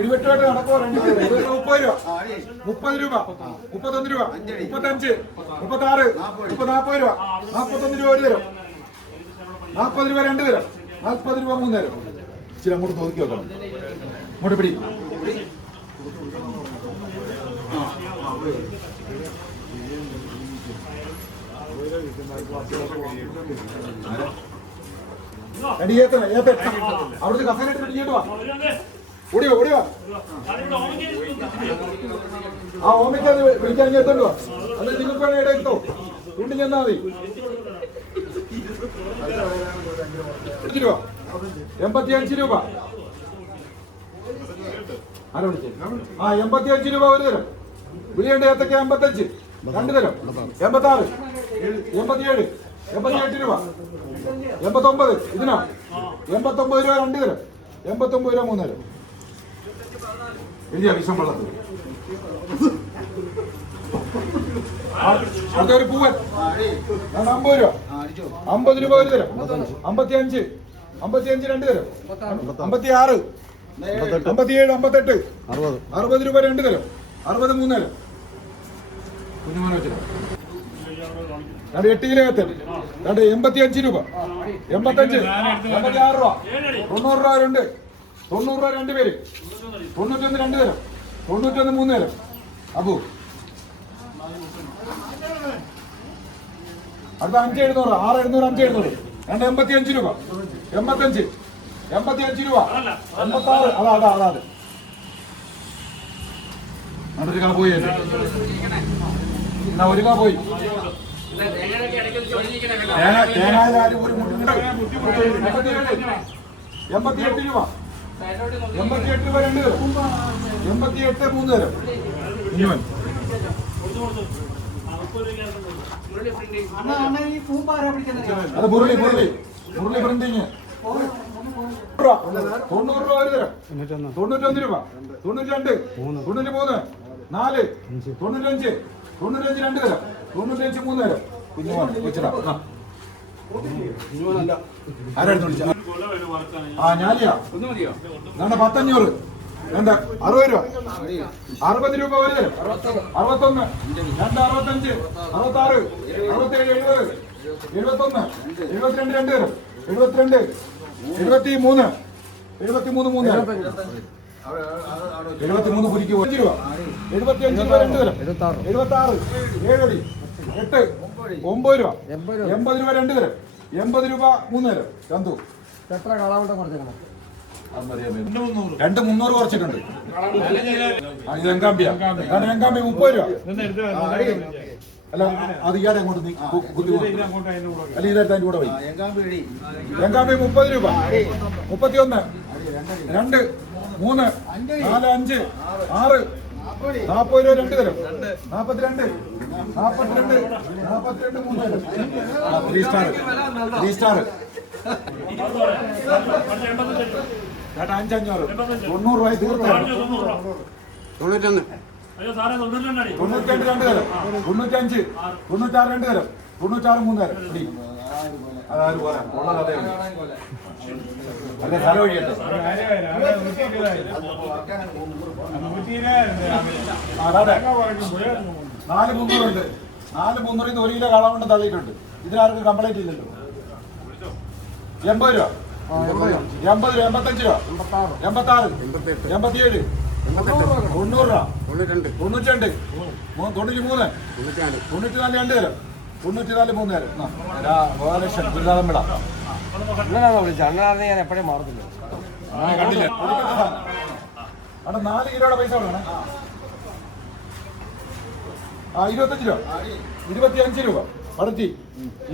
ഇരുപത്തിയെട്ട് നടക്കോ 30 രൂപ 30 രൂപ 31 രൂപ 35 36 40 രൂപ 41 രൂപ ഒരു തരം 40 രൂപ രണ്ട് തരം 40 രൂപ മൂന്ന് തരം ഇച്ചിരി അങ്ങോട്ട് നോക്കി വെക്കണം അങ്ങോട്ട് പിടി അവിടുത്തെ കസേരയിട്ട് പിടിച്ചിട്ട് വാ ഓടിയോ ഓടിയോ ആ ഓമയ്ക്ക് അത് വിളിക്കാൻ എടുത്തോണ്ട് വാ അത് നിങ്ങൾക്ക് വേണേ ഇട എടുത്തോ വീണ്ടും ചെന്നാ മതി 85 രൂപ ആരോ വിളിച്ചേ ആ 85 രൂപ ഒരു തരം വിളിയേണ്ട ഏത്തക്ക 55 രണ്ട് തരം 86 87 88 രൂപ 89 ഇതിനോ 89 രൂപ രണ്ട് തരം 89 രൂപ മൂന്ന് തരം എഴുതിയ വിഷം വെള്ളത്തിൽ അടുത്തൊരു പൂവൻ 50 രൂപ 50 രൂപ ഒരു തരം 55 രണ്ട് തരം 56 57 58 60 രൂപ രണ്ട് തരം 60 മൂന്ന് തരം കുഞ്ഞുമോനെ വെച്ചിട്ട് 8 കിലോ എത്തൽ 85 രൂപ 85 86 രൂപ 90 രൂപ രണ്ട് 90 രൂപ രണ്ട് പേര് 91 രണ്ട് തരം 91 മൂന്ന് തരം അപ്പു അടുത്ത 5700 6700 5700 85 രൂപ 85 രൂപ 86 അതാ ഒരു കാ പോയി എന്നാ ഒരു കാ പോയി തേങ്ങായാലും ഒരു മുട്ടുണ്ട് 88 രൂപ 88 രൂപ രണ്ട് തരം 88 മൂന്ന് തരം ഇനിവൻ അത് മുരളി പ്രിന്റിങ് 90 രൂപ ഒരു തരം 91 രൂപ 92 93 4 95 രണ്ട് തരം 95 മൂന്ന് തരം പിന്നെ വെച്ചിടാ ആരായിരുന്നു വിളിച്ച ആ ഞാനിയാ വേണ്ട 1500 വേണ്ട 60 രൂപ 60 രൂപ ഒരു തരം 61 രണ്ട് 65 66 67 71 72 രണ്ട് തരം 72 73 മൂന്ന് തരം 73 പുരിക്ക് 5 രൂപ 75 രൂപ രണ്ട് തരം 76 7 8 9 രൂപ 80 രൂപ രണ്ട് തരം 80 രൂപ മൂന്ന് തരം ചന്തു എത്ര കളാവട്ടം കുറച്ചേക്കണം 300 കുറച്ചിട്ടുണ്ട് ഇത് എങ്കാമ്പിയ 30 രൂപ അല്ല അത് ഇയാളെ അങ്ങോട്ട് അല്ല ഇതായിട്ട് അതിന്റെ കൂടെ പോയി എങ്കാമ്പി 30 രൂപ 31 രണ്ട് 3 4 5 6 40 രൂപ രണ്ട് തരം 42 മൂന്ന് തരം 3 സ്റ്റാർ 500 90 രൂപ തീർച്ചയായും 91 92 രണ്ട് തരം 95 96 രണ്ട് തരം 96 മൂന്ന് തരം അതായത് പോരാ ഉള്ള കഥയാണ് അല്ലെ സ്ഥലം ഒഴിയട്ടെ അതെ 4 300 4 300 1 കിലോ കള കൊണ്ട് തള്ളിയിട്ടുണ്ട് ഇതിനാർക്ക് കംപ്ലൈന്റ് ഇല്ലല്ലോ 80 രൂപ 80 85 രൂപ 86 87 90 രൂപ 92 93 94 രണ്ട് തരം 94 മൂന്ന് തരം ഗോപാലകൃഷ്ണൻ ഗുരുനാഥമ്പിള വിളിച്ച അണ്ണാറിനെ ഞാൻ എപ്പോഴും മാറത്തില്ല കണ്ടില്ല അവിടെ 4 കിലോയുടെ പൈസ വേണേ 25 രൂപ 25 രൂപ പടത്തി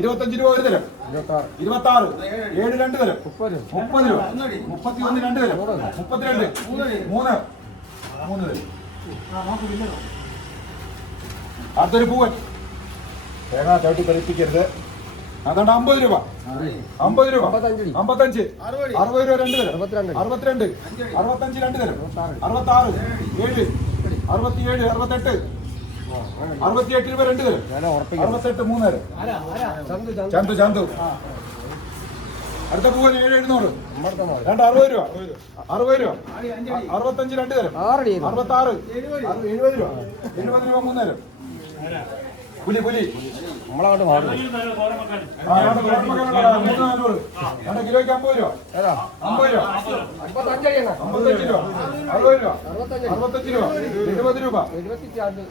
25 രൂപ ഒരു തരം 26 7 രണ്ട് തരം 30 രൂപ 31 രണ്ട് തരം 32 മൂന്ന് തരം അടുത്തൊരു പൂവൻ തേങ്ങ ചവിട്ടി കളിപ്പിക്കരുത് അതുകൊണ്ട് 50 രൂപ 55 രൂപ 60 രൂപ രണ്ട് തരം 62 65 രണ്ട് തരം 66 7 67 68 രൂപ രണ്ട് തരം 68 മൂന്ന് തരം ചന്തു അടുത്ത പൂവൻ 7,700. രണ്ട് 60 രൂപ. 65 രണ്ട് തരം. 66 70 രൂപ. 70 രൂപ 3 തരം. പുലി നമ്മളങ്ങോട്ട് മാറും. 3,400. കിലോയ്ക്ക് 50 രൂപ. 50 രൂപ. 55 രൂപ. 60 രൂപ. 65 രൂപ. 70 രൂപ.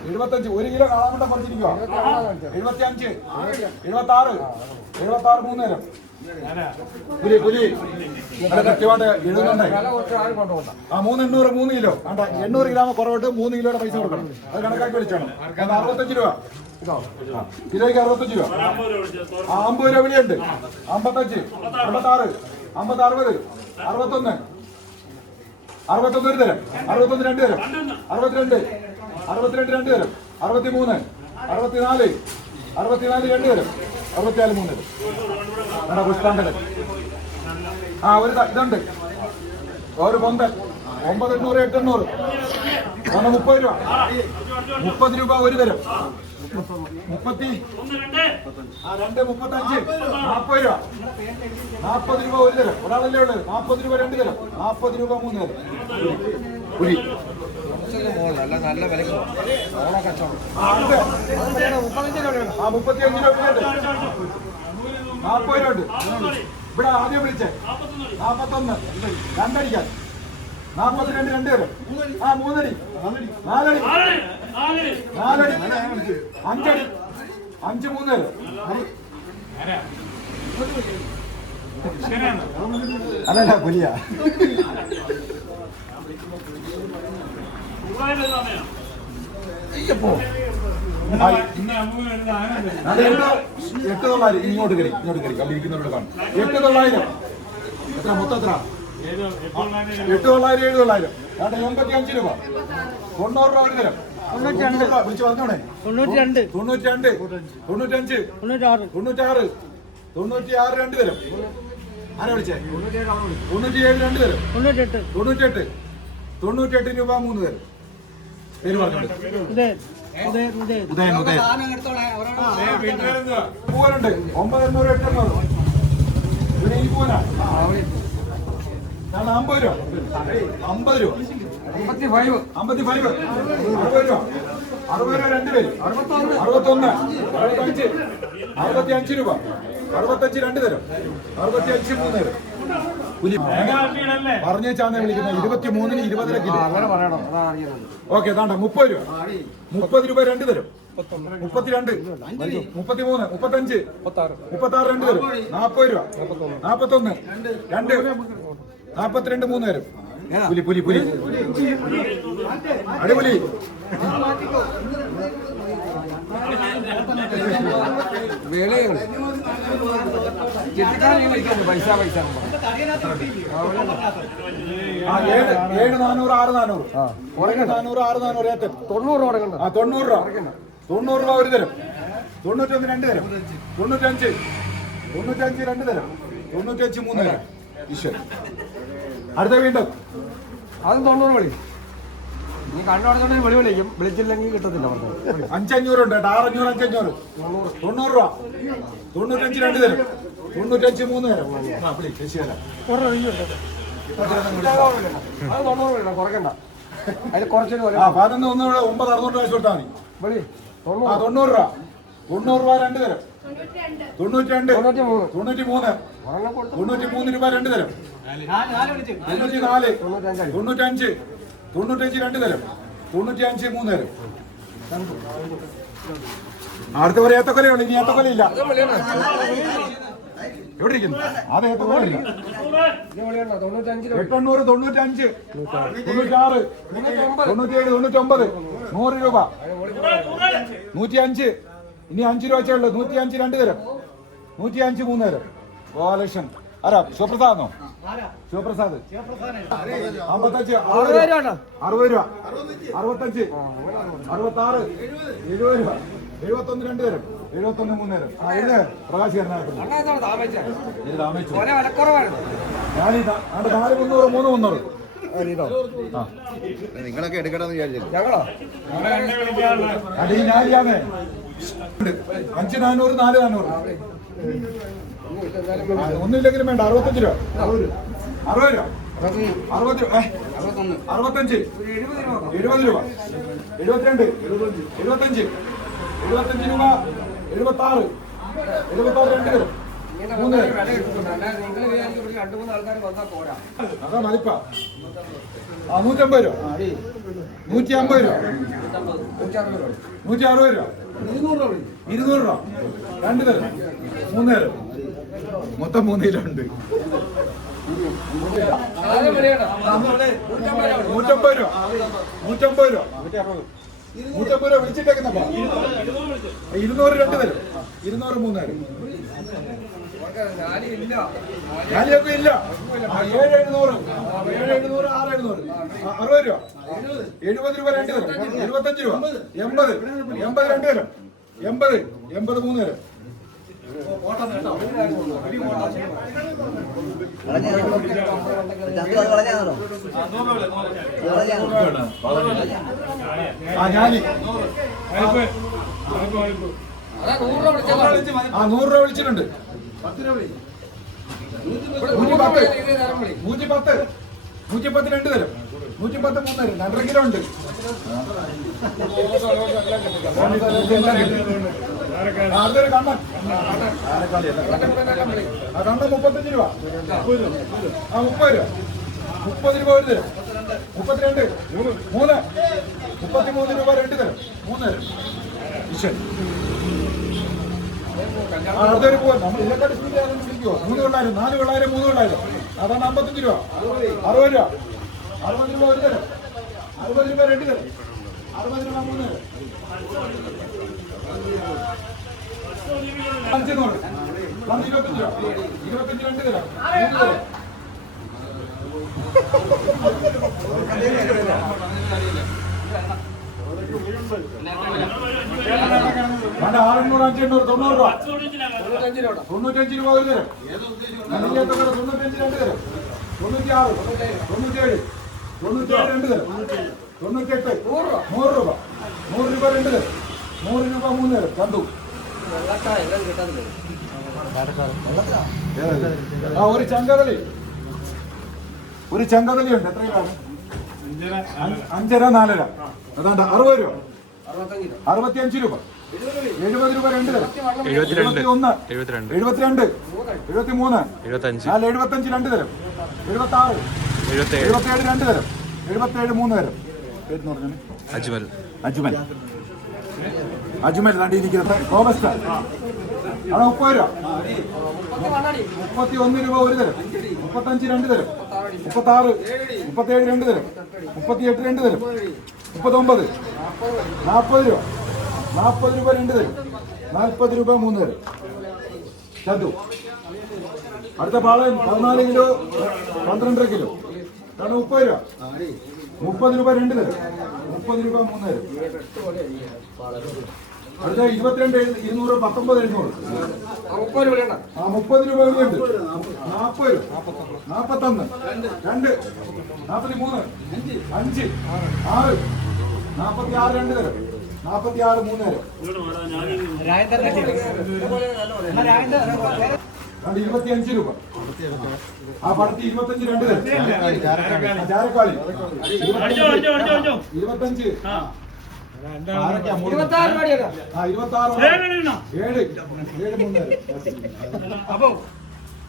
75. 1 കിലോ കാളാമുട്ട പറിച്ചിരിക്കുക. 75 76 76 3 തരം. പുലി കൃത്യമായിട്ട് എഴുതുന്നുണ്ടേ. 3,800 3 കിലോ. 800 ഗ്രാം കുറവിട്ട് 3 കിലോയുടെ പൈസ കൊടുക്കണം. അത് കണക്കാക്കി വിളിച്ചാണ്. 65 രൂപ. കിലോയ്ക്ക് 65 രൂപ. 50 രൂപ വിലയുണ്ട്. 55 56 50 60 61 61 ഒരു തരം. 61 രണ്ട് തരം. 62 62 രണ്ട് തരം. 63 64 64 രണ്ട് തരം. 64 3 തരം. പുഷ്പാണ്ടത് ഒരു ഇതുണ്ട്. ഒരു പൊന്തൽ 9,800 8,800. 30 രൂപ. 30 രൂപ ഒരു തരം. 32 35 40 രൂപ. 40 രൂപ ഒരു തരം. ഒരാളല്ലേ ഉള്ളത്. 40 രൂപ രണ്ട് തരം. 40 രൂപ 3 തരം. പുലി നല്ല വിലക്ക് കച്ചവടം. 35 രൂപ. 40 രൂപ ഉണ്ട്. ഇവിടെ ആദ്യം വിളിച്ചേ 41 രണ്ടടിക്കാൻ. 42 രണ്ട് തരം. 3 അടി 4 അടി 4 അടി 5 അടി 5 3 തരം. അല്ലല്ല പുലിയാ. അത് 8,900. ഇങ്ങോട്ട് കയറി കണ്ടിരിക്കുന്നവരോട് കാണും. 8,900. എത്ര മൊത്തം എത്ര? 8,900 7,900. 85 രൂപ. 90 രൂപ ഒരു തരം. 92 വിളിച്ചു പറഞ്ഞോണേ. 92 95 96 96 രണ്ട് തരം. ആരാ വിളിച്ചേ? 97 രണ്ട് തരം. 98 രൂപ 3 തരം. പേര് പറഞ്ഞോളൂ. ഉദയൻ പൂവനുണ്ട്. 9,800 8,800. ഇവിടെ ഈ പൂവനാ 50 രൂപ. 50 രൂപ. 55 60 രൂപ. 60 രൂപ രണ്ട് പേര്. 61 65 65 രൂപ. 65 രണ്ട് തരം. 65 3 തരം. പുലി പറഞ്ഞേച്ചാന്നെ വിളിക്കുന്നത്. 23-ന് 20 കിലോ. ഓക്കെ താണ്ട 30 രൂപ. 30 രൂപ രണ്ട് തരം. 32 33 35 36 രണ്ട് തരം. 40 രൂപ. 41 രണ്ട് 42 3 തരം. പുലി അടിപൊളി. പൈസ 7,400 6,400. 400 6,400 ഏത്തൻ. 90 രൂപ. 90 രൂപ ഒരു തരം. 91 രണ്ട് തരം. 95 രണ്ട് തരം. 95 3 തരം. ഈശ്വരൻ. അടുത്ത വീണ്ടും അതും 90 വിളി. നീ കണ്ണോടത്തോടെ വിളി വിളിക്കും. വിളിച്ചില്ലെങ്കിൽ കിട്ടത്തില്ല. 5,500 ഉണ്ട്. 6,500 5,500. 90 രൂപ. 95 രണ്ട് തരം. 95 3 തരം. അത് 90 വിളിക്കണം. കുറയ്ക്കണ്ട. അതിന് കുറച്ചൊരു 9,600 കാശ് കൊടുത്താൽ മതി. 90 രൂപ. 90 രൂപ രണ്ട് തരം. 92 93 93 രൂപ രണ്ട് തരം. 94 95 രണ്ട് തരം. 95 3 തരം. അടുത്ത ഒരു ഏത്തക്കൊലയുള്ളൂ. ഇനി ഏത്തക്കൊലയില്ല. എവിടെ ഇരിക്കുന്നു? അത് ഏത്തക്കൊലയില്ല. 800 95 96 97 99 100 രൂപ. 105 ഇനി 5 രൂപ വെച്ചേ ഉള്ളൂ. 105 രണ്ട് തരം. 105 3 തരം. ഗോപാലകൃഷ്ണൻ ആരാ? ശിവപ്രസാദോ? ശിവപ്രസാദ് 55 60 രൂപ. 65 66 70 രൂപ. 71 രണ്ട് തരം. 71 3 തരം. ഇത് പ്രകാശ് കരുനാഗപ്പള്ളി. ഞാൻ 4 300 3 300. നിങ്ങളൊക്കെ എടുക്കണമെന്ന് വിചാരിച്ചു. അടി ഞാനിയാമേ 5 400 4 400. ഒന്നുമില്ലെങ്കിലും വേണ്ട 65 രൂപ 60 രൂപ 60 65 70 രൂപ 72 75 75 രൂപ 76 76 രണ്ട് തരം 3 അതാ മതിപ്പാ 150 രൂപ 150 രൂപ 160 രൂപ 200 രൂപ രണ്ട് തരം 3 തരം മൊത്തം 3 കിലോ ഉണ്ട് 150 രൂപ 150 രൂപ 150 രൂപ വിളിച്ചിട്ടേക്കുന്നപ്പോ 200 രണ്ട് തരം 200 3 തരം ഞാലിയൊക്കെ ഇല്ല 700 700 600 60 രൂപ 70 രൂപ രണ്ട് തരം 75 രൂപ 80 രണ്ട് തരം 80 3 തരം ഞാനി 100 രൂപ വിളിച്ചിട്ടുണ്ട് 110 രണ്ട് തരം 110 3 തരം 2.5 കിലോ ഉണ്ട് അടുത്തൊരു കണ്ണൻ കണ്ണൻ 35 രൂപ 30 രൂപ 30 രൂപ ഒരു തരം 32 3 33 രൂപ രണ്ട് തരം 3 തരം അടുത്തൊരു പോവാ നമ്മൾ ഇലക്കാട് വിളിക്കുമോ 3 കൊള്ളായിരം 4 കൊള്ളായിരം 3 കൊള്ളായിരം അതാണ് 55 രൂപ 60 രൂപ 60 രൂപ ഒരു തരം 60 രൂപ രണ്ട് തരം 60 രൂപ 3 തരം 500 25 രൂപ 25 രണ്ട് തരം 3 തരം വേണ്ട 600 500 90 രൂപ 95 രൂപ ഒരു തരം 95 രണ്ട് തരം 96 97 97 രണ്ട് തരം 98 100 രൂപ 100 രൂപ രണ്ട് തരം 100 രൂപ 3 തരം കണ്ടു ഒരു ചങ്കതലി ഉണ്ട് എത്രയാണ് 5.5 4.5 അതാണ്ട് 60 രൂപ 65 രൂപ 70 രൂപ രണ്ട് തരം 71 72 73 75 രണ്ട് തരം 76 77 രണ്ട് തരം 77 3 തരം പേര് പറഞ്ഞു അജ്മൽ കണ്ടിരിക്കുന്നത് റോബസ്റ്റ അവിടെ 30 രൂപ 31 രൂപ ഒരു തരം 35 രണ്ട് തരം 36 37 രണ്ട് തരം 38 രണ്ട് തരം 39 40 രൂപ 40 രൂപ രണ്ട് തരം 40 രൂപ 3 തരം ചന്തു അടുത്ത പാളയം 14 കിലോ 12.5 കിലോ കാരണം 30 രൂപ 30 രൂപ രണ്ട് തരം 30 രൂപ 3 തരം അടുത്ത 22 200 19 700 30 രൂപ ഉണ്ട് 40 41 2 43 5 6 46 രണ്ട് തരം 46 3 തരം 25 രൂപ ആ പടത്തി 25 രണ്ട് തരം ചാരക്കാളി 25 26 7 3 തരം